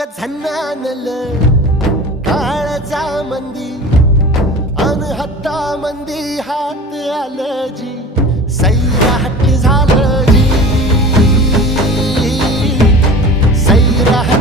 ग झन्नानल काळजा मंदी अन हत्ता मंदी हात आलं जी सैराट झालं जी सैराट